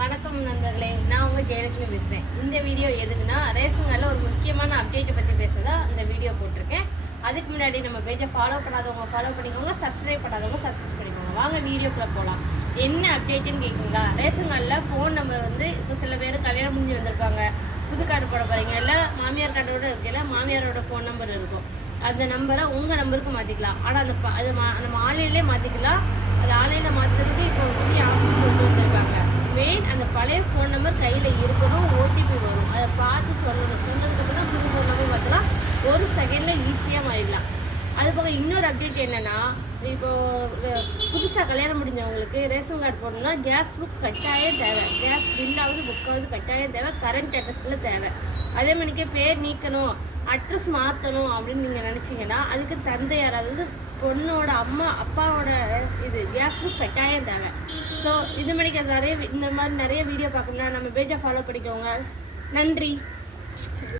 வணக்கம் நண்பர்களே, நான் உங்கள் ஜெயலட்சுமி பேசுகிறேன். இந்த வீடியோ எதுக்குன்னா ரேஷன் கார்டில் ஒரு முக்கியமான அப்டேட்டை பற்றி பேசதான் இந்த வீடியோ போட்டிருக்கேன். அதுக்கு முன்னாடி நம்ம பேஜை ஃபாலோ பண்ணாதவங்க ஃபாலோ பண்ணிக்கோங்க, சப்ஸ்கிரைப் பண்ணாதவங்க சப்ஸ்கிரைப் பண்ணிக்கோங்க. வாங்க வீடியோக்குள்ளே போகலாம். என்ன அப்டேட்டுன்னு கேட்குங்களா? ரேஷன் கார்டில் ஃபோன் நம்பர் இப்போ சில பேர் கல்யாணம் முடிஞ்சு வந்திருப்பாங்க, புது கார்டு போட போகிறீங்க, இல்லை மாமியார் கார்டோட இருக்கையில் மாமியாரோட ஃபோன் நம்பர் இருக்கும். அந்த நம்பரை உங்கள் நம்பருக்கு மாற்றிக்கலாம். ஆனால் அது நம்ம ஆன்லைன்லேயே மாற்றிக்கலாம். அது ஆன்லைனில் மாற்றுறதுக்கு இப்போ புதிய ஆப்ஷன் கொண்டு வந்திருக்காங்க. மெயின் அந்த பழைய ஃபோன் நம்பர் கையில் இருக்கணும், ஓடிபி வரும், அதை பார்த்து சொன்னதுக்கப்புறம் தான் புது ஃபோன் நம்பர் பார்த்தலாம். ஒரு செகண்டில் ஈஸியாக மாறிடலாம். அது போக இன்னொரு அப்டேட் என்னென்னா, இப்போது புதுசாக கல்யாணம் முடிஞ்சவங்களுக்கு ரேஷன் கார்டு போடணும்னா கேஸ் புக் கட்டாயம் தேவை, கேஸ் பில்லாவது புக்காவது கட்டாயம் தேவை, கரண்ட் அட்ரஸில் தேவை. அதே மாதிரிக்கே பேர் நீக்கணும், அட்ரஸ் மாற்றணும் அப்படின்னு நீங்கள் நினச்சிங்கன்னா அதுக்கு தந்தையார், அதாவது பொண்ணோட அப்பாவோட கேஸ் புக் கட்டாயம் தேவை. ஸோ இது மாதிரி இந்த மாதிரி நிறைய வீடியோ பார்க்கணும்னா நம்ம பேஜை ஃபாலோ பண்ணிக்கோங்க. நன்றி.